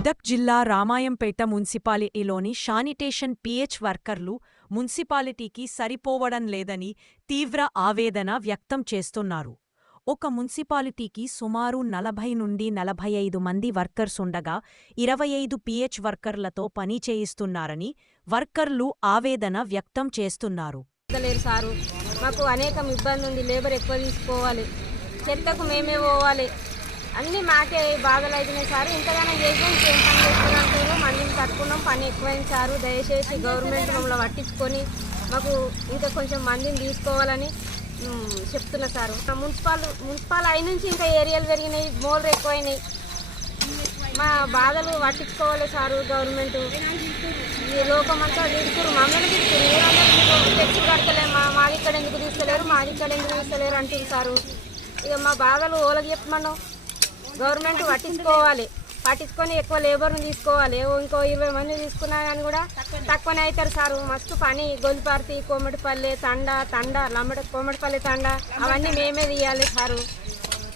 మెదక్ జిల్లా Ramayampet మున్సిపాలిటీలోని sanitation pH వర్కర్లు మున్సిపాలిటీకి సరిపోవడం లేదని తీవ్ర ఆవేదన వ్యక్తం చేస్తున్నారు. ఒక మున్సిపాలిటీకి సుమారు నలభై నుండి నలభై ఐదు మంది వర్కర్స్ ఉండగా ఇరవై ఐదు పిహెచ్ వర్కర్లతో పని చేయిస్తున్నారని వర్కర్లు ఆవేదన వ్యక్తం చేస్తున్నారు. లేరు సారు. మాకు అనేకం ఇబ్బంది ఉంది లేబర్ ఎక్కువ తీసుకోవాలి. చెత్తకు మేమే పోవాలి. అన్నీ మాకే బాధలు అవుతున్నాయి సార్. ఇంతగానో చేసాం ఏం పని చేస్తున్నారు మందిని తట్టుకున్నాం పని ఎక్కువైంది సారు. దయచేసి గవర్నమెంట్ మమ్మల్ని పట్టించుకొని మాకు ఇంకా కొంచెం మందిని తీసుకోవాలని చెప్తున్నా సారు. మున్సిపాల్ మున్సిపల్ అయి నుంచి ఇంకా ఏరియాలు పెరిగినాయి మోర్లు ఎక్కువైనాయి. మా బాధలు పట్టించుకోవాలి సారు గవర్నమెంట్. ఈ లోకమంతా తిడుతురు. మమ్మల్ని తిడుతురు. ఊరందరూ తెచ్చి కడతలేమా మాది ఇక్కడ ఎందుకు తీస్తలేరు మాది ఇక్కడ ఎందుకు తీస్తలేరు అంటుంది సారు. ఇక మా బాధలు ఓలకి చెప్పమన్నాం గవర్నమెంట్ పట్టించుకోవాలి. పట్టించుకొని ఎక్కువ లేబర్ని తీసుకోవాలి. ఇంకో ఇరవై మంది తీసుకున్నా కానీ కూడా తక్కువనే అవుతారు సారు. మస్తు పని. గొలిపార్తి కోమటిపల్లి తండ తండ లమ్మడ కోమటిపల్లి తండ అవన్నీ మేమే తీయాలి సారు.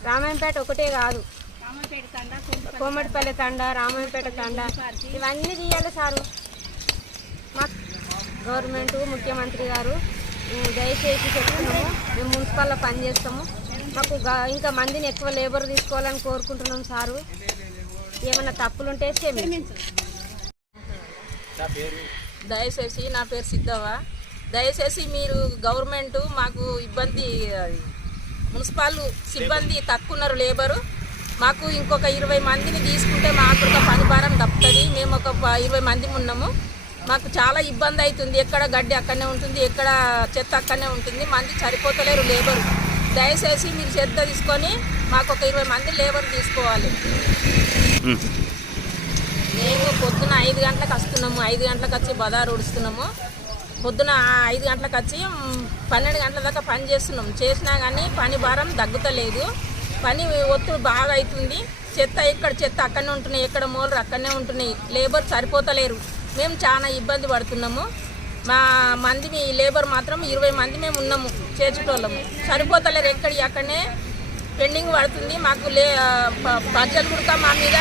రామాయంపేట ఒకటే కాదు. కోమటిపల్లి తండ రామాయంపేట తండ ఇవన్నీ తీయాలి సారు. మా గవర్నమెంట్ ముఖ్యమంత్రి గారు దయచేసి చెప్తున్నాము మేము మున్సిపల్లో పనిచేస్తాము మాకు గా- ఇంకా మందిని ఎక్కువ లేబర్ తీసుకోవాలని కోరుకుంటున్నాం సారు. ఏమైనా తప్పులుంటే దయచేసి నా పేరు సిద్ధవ దయచేసి మీరు గవర్నమెంట్ మాకు ఇబ్బంది మున్సిపల్ సిబ్బంది తక్కువ ఉన్నారు లేబరు. మాకు ఇంకొక ఇరవై మందిని తీసుకుంటే మాకు ఒక పని భారం తప్పుతుంది. మేము ఒక ఇరవై మంది ఉన్నాము. మాకు చాలా ఇబ్బంది అవుతుంది. ఎక్కడ గడ్డి అక్కడనే ఉంటుంది ఎక్కడ చెత్త అక్కడనే ఉంటుంది. మంది సరిపోతలేరు లేబరు. దయచేసి మీరు చెత్త తీసుకొని మాకు ఒక ఇరవై మంది లేబర్ తీసుకోవాలి. మేము పొద్దున ఐదు గంటలకు వస్తున్నాము. ఐదు గంటలకు వచ్చి బజారు ఉడుస్తున్నాము పొద్దున ఐదు గంటలకు వచ్చి పన్నెండు గంటల దాకా పని చేస్తున్నాం. చేసినా కానీ పని భారం తగ్గుతలేదు. పని ఒత్తిడి బాగా అవుతుంది చెత్త ఎక్కడ చెత్త అక్కడనే ఉంటున్నాయి. ఎక్కడ మూలరు అక్కడనే ఉంటున్నాయి. లేబర్ సరిపోతలేరు. మేము చాలా ఇబ్బంది పడుతున్నాము. మా మంది మీ లేబర్ మాత్రం ఇరవై మంది మేము ఉన్నాము చేర్చుకోలేము. సరిపోతలేరు ఎక్కడి అక్కడనే పెండింగ్ పడుతుంది. మాకు లే ప్రజలు కూడా మా మీద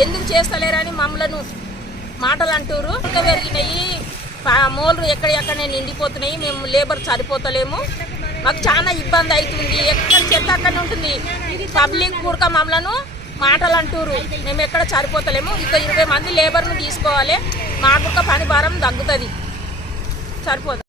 ఎందుకు చేస్తలేరని మమ్మలను మాటలు అంటూరు పెరిగినాయి పా- మోళ్ళు ఎక్కడ నిండిపోతున్నాయి. మేము లేబర్ సరిపోతలేము. మాకు చాలా ఇబ్బంది అవుతుంది. ఎక్కడ చెత్త అక్కడనే ఉంటుంది. పబ్లిక్ కూడా మమ్మలను మాటలు అంటూరు మేము ఎక్కడ సరిపోతలేము. ఇంకా ఇరవై మంది లేబర్ను తీసుకోవాలి. మాకు ఒక పని భారం తగ్గుతుంది. సరిపోదు